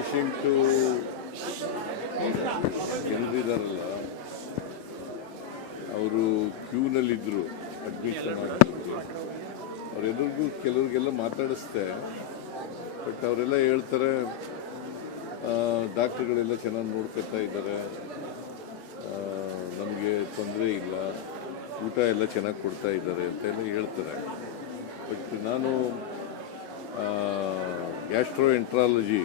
Patient ಜನರಿದಾರಲ್ಲ ಅವರು ಕ್ಯೂನಲ್ಲಿದ್ದರು admission ಆಗಿದ್ರು. ಅವರೆಲ್ಲರಿಗೂ ಕೆಲವ್ರಿಗೆಲ್ಲ ಮಾತಾಡಿಸ್ದೆ, ಬಟ್ ಅವರೆಲ್ಲ ಹೇಳ್ತಾರೆ ಡಾಕ್ಟ್ರುಗಳೆಲ್ಲ ಚೆನ್ನಾಗಿ ನೋಡ್ಕೊತಾ ಇದ್ದಾರೆ ನಮಗೆ ತೊಂದರೆ ಇಲ್ಲ, ಊಟ ಎಲ್ಲ ಚೆನ್ನಾಗಿ ಕೊಡ್ತಾ ಇದ್ದಾರೆ ಅಂತ ಎಲ್ಲ ಹೇಳ್ತಾರೆ. ಬಟ್ ನಾನು gastroenterology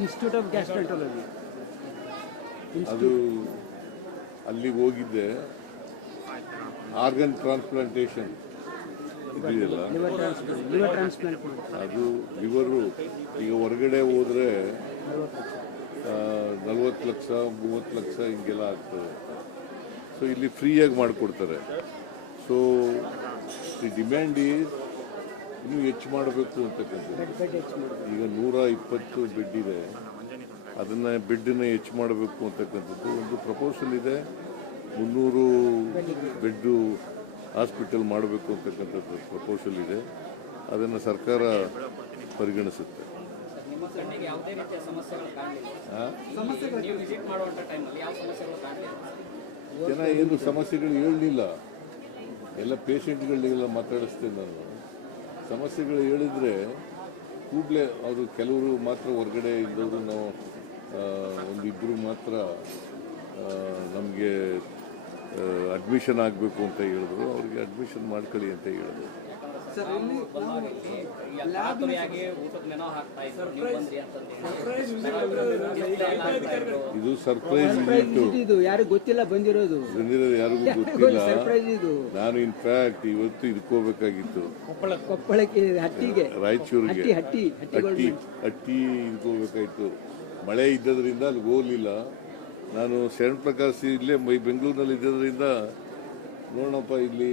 institute of gastroenterology ಅದು ಅಲ್ಲಿ ಹೋಗಿದ್ದೆ. ಆರ್ಗನ್ ಟ್ರಾನ್ಸ್ಪ್ಲಾಂಟೇಷನ್ ಇದೆಯಲ್ಲ? ಅದು ಲಿವರು ಈಗ ಹೊರಗಡೆ ಹೋದ್ರೆ ನಲ್ವತ್ತು ಲಕ್ಷ ಮೂವತ್ತು ಲಕ್ಷ ಹಿಂಗೆಲ್ಲ ಆಗ್ತದೆ. ಸೊ ಇಲ್ಲಿ ಫ್ರೀಯಾಗಿ ಮಾಡಿಕೊಡ್ತಾರೆ. ಸೊ ದಿ ಡಿಮ್ಯಾಂಡ್ ಈಸ್ ಇನ್ನೂ ಹೆಚ್ಚು ಮಾಡಬೇಕು ಅಂತಕ್ಕಂಥದ್ದು. ಈಗ ನೂರ ಇಪ್ಪತ್ತು ಬೆಡ್ ಇದೆ. ಅದನ್ನು ಬೆಡ್ಡನ್ನ ಹೆಚ್ಚು ಮಾಡಬೇಕು ಅಂತಕ್ಕಂಥದ್ದು ಒಂದು ಪ್ರಪೋಸಲ್ ಇದೆ. ಮುನ್ನೂರು ಬೆಡ್ಡು ಹಾಸ್ಪಿಟಲ್ ಮಾಡಬೇಕು ಅಂತಕ್ಕಂಥದ್ದು ಪ್ರಪೋಸಲ್ ಇದೆ. ಅದನ್ನು ಸರ್ಕಾರ ಪರಿಗಣಿಸುತ್ತೆ. ಜನ ಏನು ಸಮಸ್ಯೆಗಳು ಹೇಳಲಿಲ್ಲ. ಎಲ್ಲ ಪೇಷಂಟ್ಗಳಿಗೆಲ್ಲ ಮಾತಾಡಿಸ್ತೇನೆ ನಾನು. ಸಮಸ್ಯೆಗಳು ಹೇಳಿದರೆ ಕೂಡಲೇ ಅವರು ಕೆಲವರು ಮಾತ್ರ ಹೊರಗಡೆ ಇದ್ದವರು ನಾವು ಒಂದಿಬ್ಬರು ಮಾತ್ರ ನಮಗೆ ಅಡ್ಮಿಷನ್ ಆಗಬೇಕು ಅಂತ ಹೇಳಿದ್ರು. ಅವ್ರಿಗೆ ಅಡ್ಮಿಷನ್ ಮಾಡ್ಕೊಳ್ಳಿ ಅಂತ ಹೇಳಿದ್ರು. ಇದು ಸರ್ಪ್ರೈಸ್ ಇದು. ಯಾರಿಗೂ ಗೊತ್ತಿಲ್ಲ ಬಂದಿರೋದು. ಬಂದಿರೋದು ಯಾರಿಗೂ ಗೊತ್ತಿಲ್ಲ. ಸರ್ಪ್ರೈಸ್ ಇದು. ನಾನು ಇನ್ಫ್ಯಾಕ್ಟ್ ಇವತ್ತು ಇದ್ಕೋಬೇಕಾಗಿತ್ತು ಕೊಪ್ಪಳಕ್ಕೆ. ಹಟ್ಟಿಗೆ. ರಾಯಚೂರಿಗೆ. ಹಟ್ಟಿ ಹಟ್ಟಿ ಹಟ್ಟಿ ಹಟ್ಟಿ ಇದಕ್ಕೋಗ್ಬೇಕಾಯ್ತು ಮಳೆ ಇದ್ದದ್ರಿಂದ ಅಲ್ಲಿ ಹೋಗ್ಲಿಲ್ಲ. ನಾನು ಶರಣ್ ಪ್ರಕಾಶ್ ಇಲ್ಲೇ ಮೈ ಬೆಂಗಳೂರಿನಲ್ಲಿ ಇದ್ದದ್ರಿಂದ ನೋಡಪ್ಪ ಇಲ್ಲಿ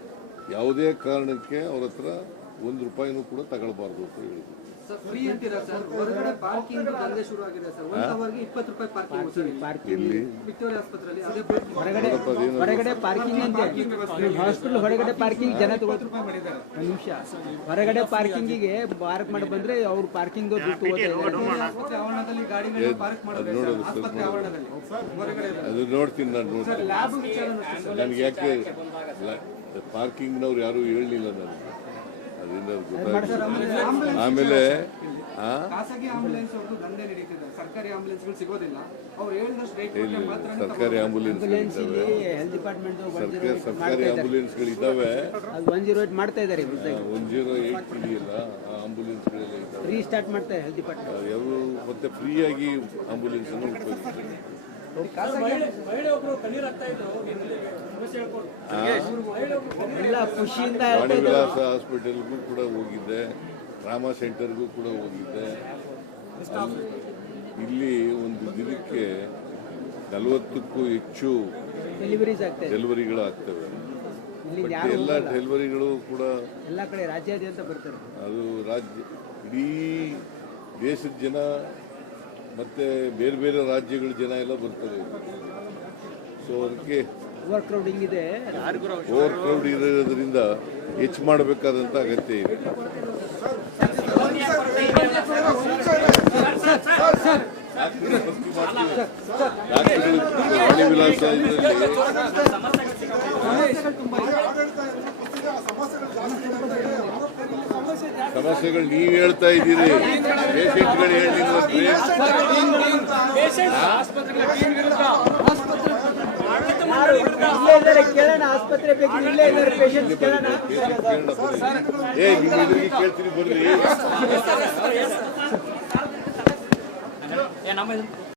ಯಾವುದೇ ಕಾರಣಕ್ಕೆ ಅವ್ರ ಹತ್ರ ಒಂದು ರೂಪಾಯಿನೂ ಕೂಡ ತಗೊಳ್ಬಾರ್ದು ಅಂತ ಹೇಳಿದ್ರು. ಸರ್ ಫ್ರೀ ಅಂತೀರಾ ಸರ್? ಹೊರಗಡೆ ಪಾರ್ಕಿಂಗ್ ಅಂತೆ. ಹಾಸ್ಪಿಟಲ್ ಹೊರಗಡೆ ಪಾರ್ಕಿಂಗ್ ಜನ ನಿಮಿಷ. ಹೊರಗಡೆ ಪಾರ್ಕಿಂಗಿಗೆ ಪಾರ್ಕ್ ಮಾಡಿ ಬಂದ್ರೆ ಅವ್ರು ಪಾರ್ಕಿಂಗ್ ಅದು ನೋಡ್ತೀನಿ ನಾನು ನೋಡ್ತೀನಿ. ನನಗೆ ಯಾಕೆ ಪಾರ್ಕಿಂಗ್ನವ್ರು ಯಾರು ಹೇಳಲಿಲ್ಲ ನನಗೆ. ಅದರಿಂದ ಗೊತ್ತಾಗ್ತದೆ ಆಮೇಲೆ? ಖಾಸಗಿ ಆಂಬುಲೆನ್ಸ್ ಅವ್ರದ್ದು ದಂಧೆ ನಡೀತಿದೆ. ಸರ್ಕಾರಿ ಆಂಬುಲೆನ್ಸ್ಗಳು ಸಿಗೋದಿಲ್ಲ. ಅವ್ರು ಹೇಳಿದಷ್ಟು ರೇಟ್ ಇಲ್ಲಿ ಕೊಟ್ಟರೆ ಮಾತ್ರ ಸರ್ಕಾರಿ ಆಂಬುಲೆನ್ಸ್ ಇದಾವೆ ಹೆಲ್ತ್ ಡಿಪಾರ್ಟ್ಮೆಂಟ್ ಸರ್ಕಾರ ಸರ್ಕಾರಿ ಅದು ಒನ್ ಜೀರೋ ಏಟ್ ಮಾಡ್ತಾ ಇದ್ದಾರೆ ಒನ್ ಜೀರೋ ಏಯ್ಟ್ ಇದೆಯಲ್ಲ ಆ ಆಂಬುಲೆನ್ಸ್ಗಳೆಲ್ಲ ಇದ್ದಾವೆ. ಫ್ರೀ ಸ್ಟಾರ್ಟ್ ಮಾಡ್ತಾರೆ ಹೆಲ್ತ್ ಡಿಪಾರ್ಟ್ಮೆಂಟ್ ಮತ್ತೆ ಫ್ರೀಯಾಗಿ ಆಂಬುಲೆನ್ಸ್ ಅನ್ನು ಉಪಯೋಗಿಸ್ತಾರೆ. ವಾಣಿ ವಿಲಾಸ ಹಾಸ್ಪಿಟಲ್ಗೂ ಕೂಡ ಹೋಗಿದ್ದೆ. ರಾಮ ಸೆಂಟರ್ಗೂ ಕೂಡ ಹೋಗಿದ್ದೆ. ಇಲ್ಲಿ ಒಂದು ದಿನಕ್ಕೆ ನಲವತ್ತಕ್ಕೂ ಹೆಚ್ಚು ಡೆಲಿವರೀಸ್ ಆಗ್ತಾ ಡೆಲಿವರಿಗಳು ಆಗ್ತವೆ ಇಲ್ಲಿ ಎಲ್ಲ ಡೆಲಿವರಿಗಳು ಕೂಡ ಎಲ್ಲ ಕಡೆ ರಾಜ್ಯಾದ್ಯಂತ ಬರ್ತಾರೆ. ಅದು ರಾಜ್ಯ ಇಡೀ ದೇಶದ ಜನ ಮತ್ತೆ ಬೇರೆ ಬೇರೆ ರಾಜ್ಯಗಳ ಜನ ಎಲ್ಲ ಬರ್ತಾರೆ. ಸೊ ಅದಕ್ಕೆ ಓವರ್ ಕ್ರೌಡ್ ಇರೋದ್ರಿಂದ ಹೆಚ್ಚು ಮಾಡಬೇಕಾದಂತ ಅಗತ್ಯ ಇದೆ. ವಿಲಾಸ ಇದರಲ್ಲಿ ಸಮಸ್ಯೆಗಳು ನೀವು ಹೇಳ್ತಾ ಇದ್ದೀರಿ. ಪೇಷಂಟ್ಗಳು ಹೇಳಿ ಇಲ್ಲೇ ಇದ್ದಾರೆ ಕೇಳೋಣ ಆಸ್ಪತ್ರೆ ಬೇಕು ಇಲ್ಲೇ ಇದ್ದಾರೆ ಪೇಷಂಟ್ಸ್ ಕೇಳೋಣ ಏ ಎದುರಿಗೆ ಕೇಳ್ತೀನಿ ಬರ್ರಿ